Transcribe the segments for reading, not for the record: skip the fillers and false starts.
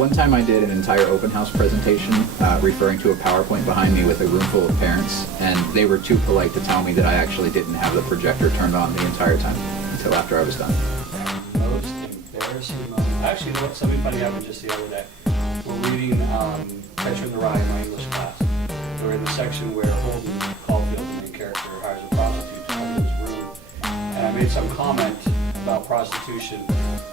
One time I did an entire open house presentation referring to a PowerPoint behind me with a room full of parents, and they were too polite to tell me that I actually didn't have the projector turned on the entire time until after I was done. Most embarrassing moment. Actually, you know what? Something funny happened just the other day. We're reading Catcher in the Rye in my English class. We're in the section where Holden Caulfield, the main character, hires a prostitute to come into his room. And I made some comment about prostitution,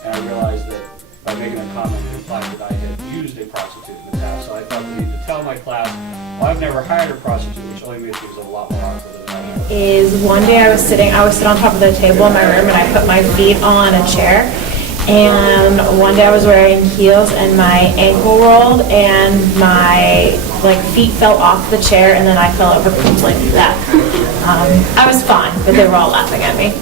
and I realized that by making a comment, it implied that I had used a prostitute in the past. So I felt the need to tell my class, well, I've never hired a prostitute, which only made things a lot more awkward than that. Is one day I was sitting on top of the table in my room, and I put my feet on a chair. And one day I was wearing heels, and my ankle rolled, and my feet fell off the chair, and then I fell over like that. I was fine, but they were all laughing at me.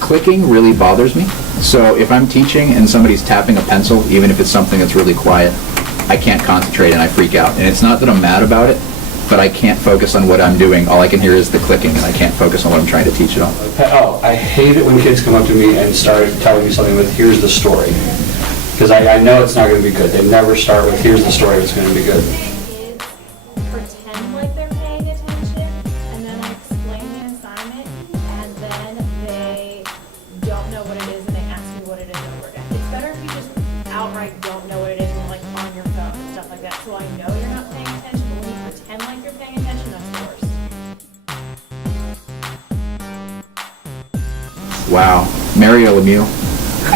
Clicking really bothers me. So if I'm teaching and somebody's tapping a pencil, even if it's something that's really quiet, I can't concentrate and I freak out. And it's not that I'm mad about it, but I can't focus on what I'm doing. All I can hear is the clicking, and I can't focus on what I'm trying to teach at all. Oh, I hate it when kids come up to me and start telling me something with, here's the story. Because I know it's not going to be good. They never start with, here's the story, it's going to be good. Kids pretend like they're paying attention, and then I explain the assignment, and then they don't know what it is, and they ask me what it is over again. It's better if you just outright don't know what it is, and you're on your phone and stuff like that, so I know you're not paying attention, but when you pretend like you're paying attention, that's the worst. Wow. Mario Lemieux.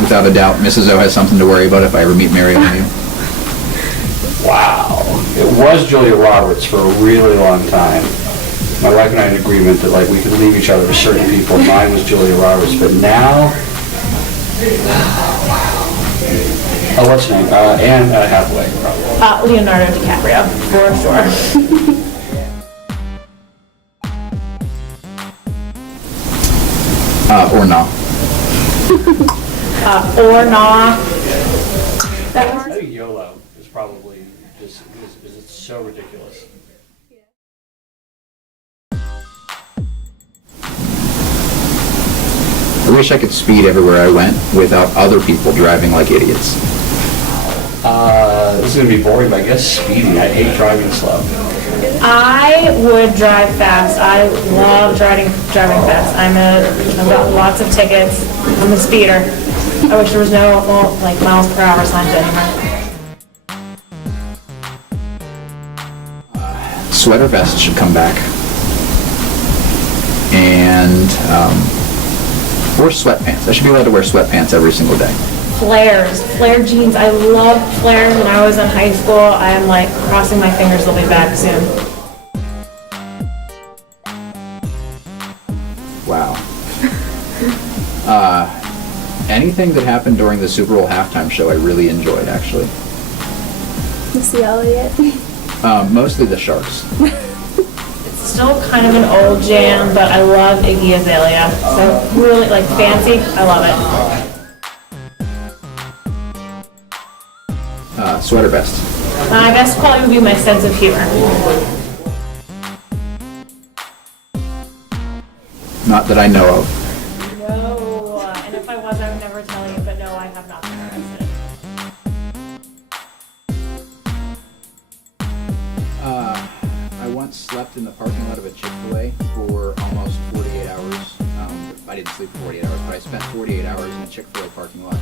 Without a doubt, Mrs. O has something to worry about if I ever meet Mario Lemieux. Wow. It was Julia Roberts for a really long time. My wife and I had an agreement that we could leave each other to certain people. Mine was Julia Roberts, but now, oh, what's her name? Anne Hathaway, probably. Leonardo DiCaprio, for sure. Or no. Or not. I think YOLO is probably just because it's so ridiculous. I wish I could speed everywhere I went without other people driving like idiots. This is going to be boring, but I guess speeding. I hate driving slow. I would drive fast. I love driving fast. I've got lots of tickets. I'm a speeder. I wish there was no miles per hour signs anymore. Sweater vests should come back. And or sweatpants. I should be allowed to wear sweatpants every single day. Flares, flare jeans. I loved flares when I was in high school. I'm crossing my fingers they'll be back soon. Wow. Anything that happened during the Super Bowl halftime show I really enjoyed, actually. Missy Elliott. Mostly the Sharks. It's still kind of an old jam, but I love Iggy Azalea. So really, fancy, I love it. Sweater vest. My best quality would be my sense of humor. Not that I know of. No, and if I was, I would never tell you, but no, I have not been arrested. I once slept in the parking lot of a Chick-fil-A for almost 48 hours. I didn't sleep for 48 hours, but I spent 48 hours in a Chick-fil-A parking lot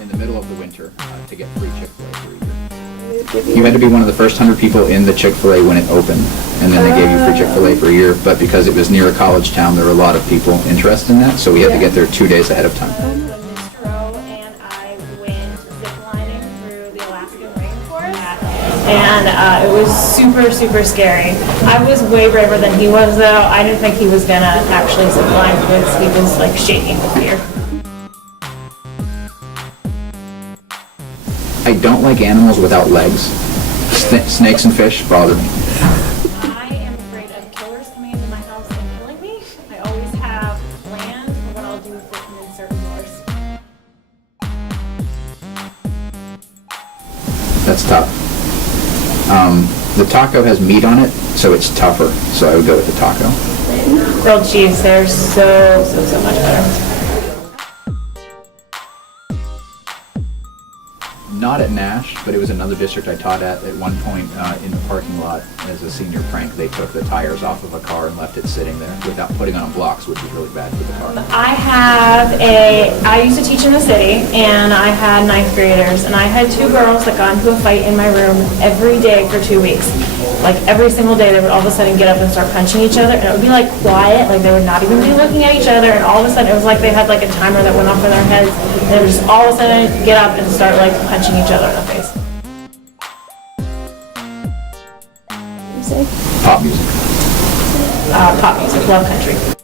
in the middle of the winter to get free Chick-fil-A for a year. You had to be one of the first 100 people in the Chick-fil-A when it opened, and then they gave you free Chick-fil-A for a year. But because it was near a college town, there were a lot of people interested in that, so we had to get there 2 days ahead of time. Mr. O and I went ziplining through the Alaskan rainforest, and it was super, super scary. I was way braver than he was, though. I didn't think he was gonna actually zipline because he was shaking with fear. I don't like animals without legs. Snakes and fish bother me. I am afraid of killers coming into my house and killing me. I always have plans for what I'll do if they come in certain doors. That's tough. The taco has meat on it, so it's tougher. So I would go with the taco. Grilled cheese, they're so much better. not at Nash, but it was another district I taught at one point in the parking lot as a senior prank. They took the tires off of a car and left it sitting there without putting on blocks, which was really bad for the car. I used to teach in the city, and I had ninth graders, and I had two girls that got into a fight in my room every day for 2 weeks. Like every single day, they would all of a sudden get up and start punching each other, and it would be like quiet, like they would not even be looking at each other, and all of a sudden it was like they had like a timer that went off in their heads, and they would just all of a sudden get up and start like punching each other in the face. Music. Pop music. Pop music, love country.